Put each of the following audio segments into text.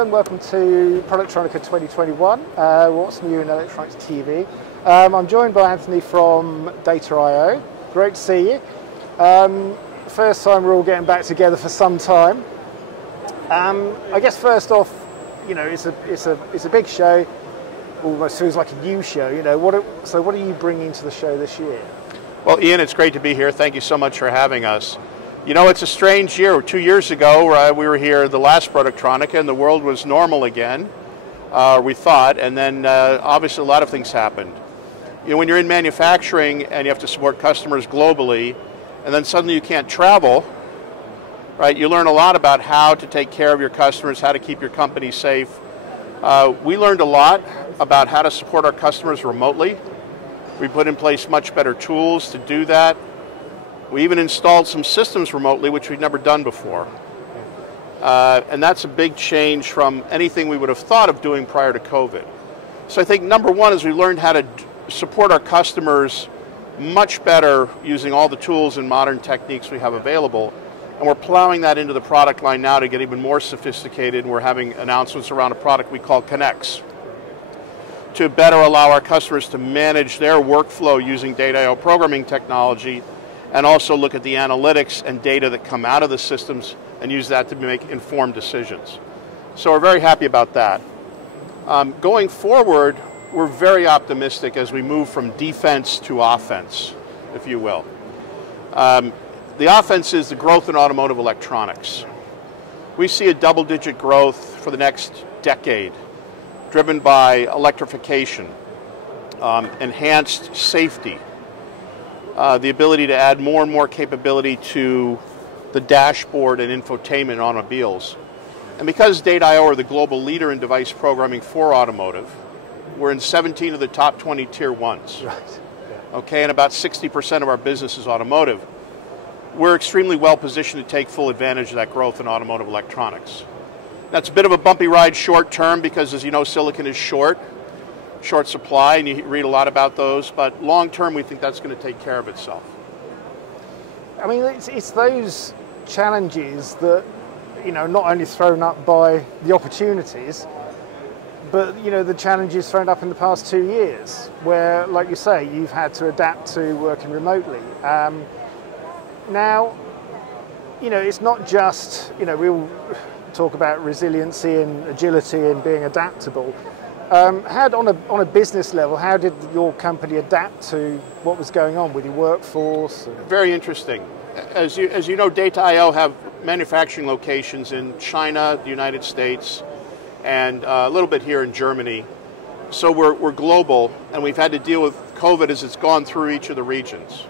and welcome to Productronica 2021, What's New in Electronics TV. I'm joined by Anthony from Data.io. Great to see you. First time we're all getting back together for some time. I guess first off, you know, it's a big show. Almost feels like a new show. You know, what are you bringing to the show this year? Well, Iain, it's great to be here. Thank you so much for having us. You know, it's a strange year. 2 years ago, we were here the last Productronica, and the world was normal again, we thought, and then obviously a lot of things happened. You know, when you're in manufacturing and you have to support customers globally, and then suddenly you can't travel, right, you learn a lot about how to take care of your customers, how to keep your company safe. We learned a lot about how to support our customers remotely. We put in place much better tools to do that. We even installed some systems remotely, which we'd never done before. And that's a big change from anything we would have thought of doing prior to COVID. So I think number one is we learned how to support our customers much better using all the tools and modern techniques we have available. And we're plowing that into the product line now to get even more sophisticated. And we're having announcements around a product we call Connects to better allow our customers to manage their workflow using Data.io programming technology, and also look at the analytics and data that come out of the systems and use that to make informed decisions. So we're very happy about that. Going forward, we're very optimistic as we move from defense to offense, if you will. The offense is the growth in automotive electronics. We see a double-digit growth for the next decade, driven by electrification, enhanced safety, the ability to add more and more capability to the dashboard and infotainment in automobiles. And because Data.io are the global leader in device programming for automotive, we're in 17 of the top 20 tier ones. Right. Yeah. Okay, and about 60% of our business is automotive. We're extremely well positioned to take full advantage of that growth in automotive electronics. That's a bit of a bumpy ride short term because, as you know, silicon is short supply, and you read a lot about those, but long term we think that's going to take care of itself. I mean, it's those challenges that, you know, not only thrown up by the opportunities, but, you know, the challenges thrown up in the past 2 years where, like you say, you've had to adapt to working remotely. Now, you know, it's not just, you know, we all talk about resiliency and agility and being adaptable. On a business level, how did your company adapt to what was going on with your workforce? Very interesting. As you know, Data.io have manufacturing locations in China, the United States, and a little bit here in Germany. So we're global, and we've had to deal with COVID as it's gone through each of the regions.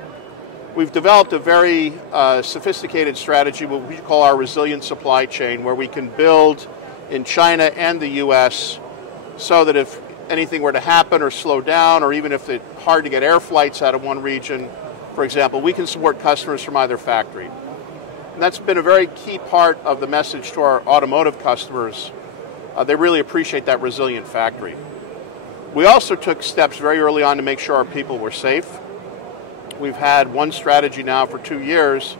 We've developed a very sophisticated strategy, what we call our resilient supply chain, where we can build in China and the US so that if anything were to happen or slow down, or even if it's hard to get air flights out of one region, for example, we can support customers from either factory. And that's been a very key part of the message to our automotive customers. They really appreciate that resilient factory. We also took steps very early on to make sure our people were safe. We've had one strategy now for 2 years: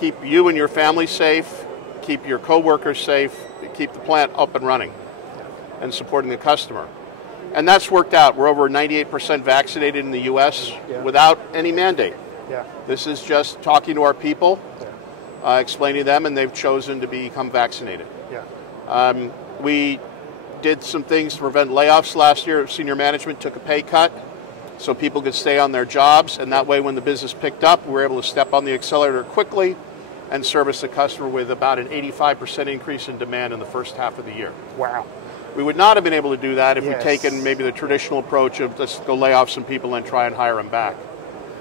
keep you and your family safe, keep your coworkers safe, keep the plant up and running and supporting the customer. And that's worked out. We're over 98% vaccinated in the US without any mandate. Yeah. This is just talking to our people, explaining to them, and they've chosen to become vaccinated. Yeah. We did some things to prevent layoffs last year. Senior management took a pay cut so people could stay on their jobs, and that way when the business picked up, we were able to step on the accelerator quickly and service the customer with about an 85% increase in demand in the first half of the year. Wow. We would not have been able to do that if we'd taken maybe the traditional approach of let's go lay off some people and try and hire them back.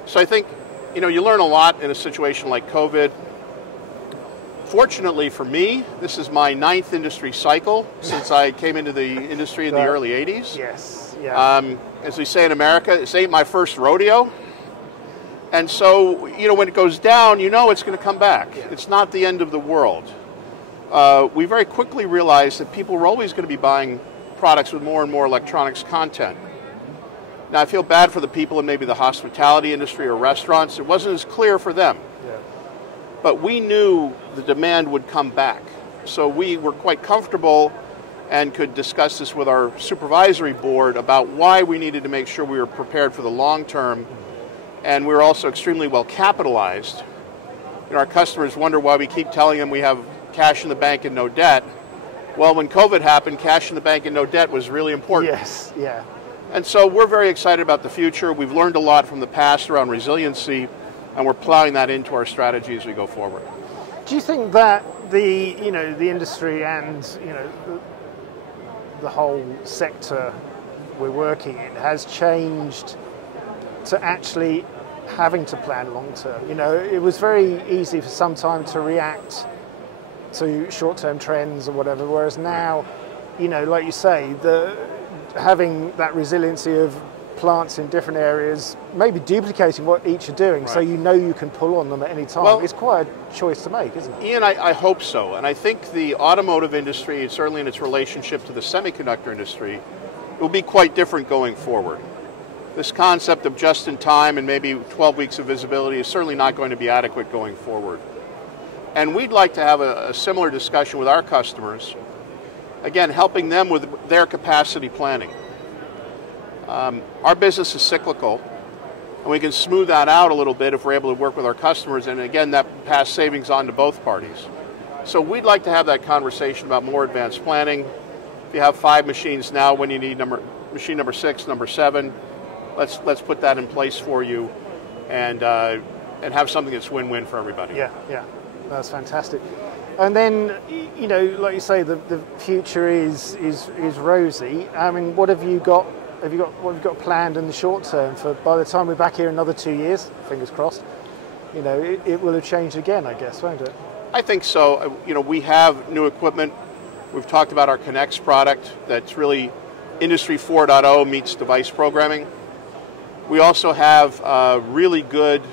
So I think, you know, you learn a lot in a situation like COVID. Fortunately for me, this is my 9th industry cycle since I came into the industry in the early 80s. Yes. Yeah. As we say in America, this ain't my first rodeo. And so, you know, when it goes down, you know it's going to come back. Yeah. It's not the end of the world. We very quickly realized that people were always going to be buying products with more and more electronics content. Now, I feel bad for the people in maybe the hospitality industry or restaurants. It wasn't as clear for them. Yeah. But we knew the demand would come back. So we were quite comfortable and could discuss this with our supervisory board about why we needed to make sure we were prepared for the long term, and we were also extremely well capitalized. You know, our customers wonder why we keep telling them we have cash in the bank and no debt. Well, when COVID happened, cash in the bank and no debt was really important. Yes, yeah. And so we're very excited about the future. We've learned a lot from the past around resiliency, and we're plowing that into our strategy as we go forward. Do you think that the industry and the whole sector we're working in has changed to actually having to plan long term? You know, it was very easy for some time to react to short-term trends or whatever, whereas now, you know, like you say, having that resiliency of plants in different areas, maybe duplicating what each are doing, so you know you can pull on them at any time. Well, it's quite a choice to make, isn't it? Ian, I hope so. And I think the automotive industry, certainly in its relationship to the semiconductor industry, will be quite different going forward. This concept of just in time and maybe 12 weeks of visibility is certainly not going to be adequate going forward. And we'd like to have a similar discussion with our customers, again, helping them with their capacity planning. Our business is cyclical, and we can smooth that out a little bit if we're able to work with our customers, and again, that pass savings on to both parties. So we'd like to have that conversation about more advanced planning. If you have 5 machines now, when you need machine number 6, number 7, let's put that in place for you, and have something that's win-win for everybody. Yeah, yeah, that's fantastic. And then, you know, like you say, the future is rosy. I mean, what have you got? What have you got planned in the short term for by the time we're back here in another 2 years? Fingers crossed. You know, it will have changed again, I guess, won't it? I think so. You know, we have new equipment. We've talked about our Connects product that's really Industry 4.0 meets device programming. We also have really good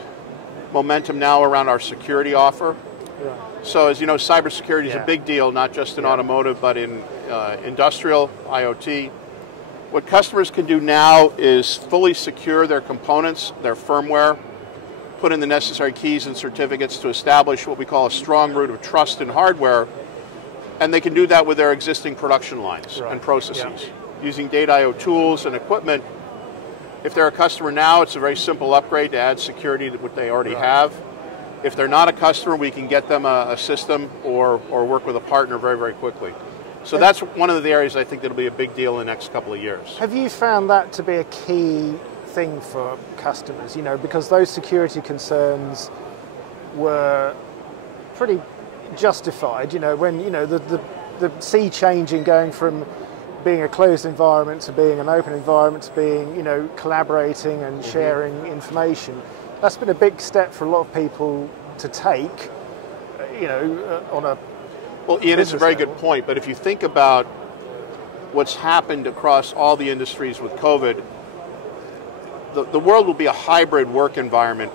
momentum now around our security offer. Yeah. So as you know, cybersecurity is a big deal, not just in automotive, but in industrial, IoT. What customers can do now is fully secure their components, their firmware, put in the necessary keys and certificates to establish what we call a strong root of trust in hardware, and they can do that with their existing production lines and processes. Using Data.io tools and equipment. If they're a customer now, it's a very simple upgrade to add security to what they already have. If they're not a customer, we can get them a system or work with a partner very, very quickly. So that's one of the areas I think that'll be a big deal in the next couple of years. Have you found that to be a key thing for customers? You know, because those security concerns were pretty justified. You know, when the sea changing, going from being a closed environment to being an open environment to being collaborating and sharing information. That's been a big step for a lot of people to take. On a Well, Ian, it's a very good point, but if you think about what's happened across all the industries with COVID, the world will be a hybrid work environment.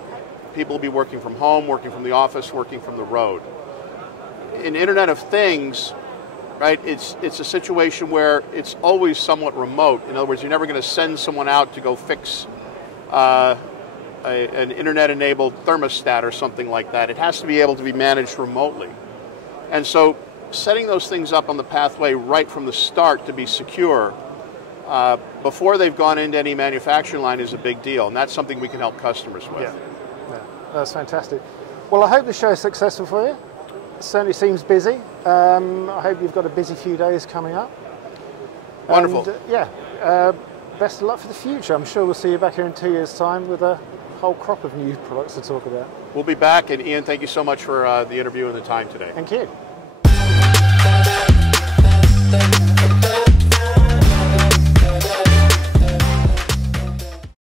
People will be working from home, working from the office, working from the road. In Internet of Things, right, it's a situation where it's always somewhat remote. In other words, you're never going to send someone out to go fix an internet-enabled thermostat or something like that. It has to be able to be managed remotely. And so setting those things up on the pathway right from the start to be secure before they've gone into any manufacturing line is a big deal, and that's something we can help customers with. Yeah, that's fantastic. Well, I hope the show is successful for you. It certainly seems busy. I hope you've got a busy few days coming up. Wonderful. And, best of luck for the future. I'm sure we'll see you back here in 2 years' time with a whole crop of new products to talk about. We'll be back, and Ian, thank you so much for the interview and the time today. Thank you.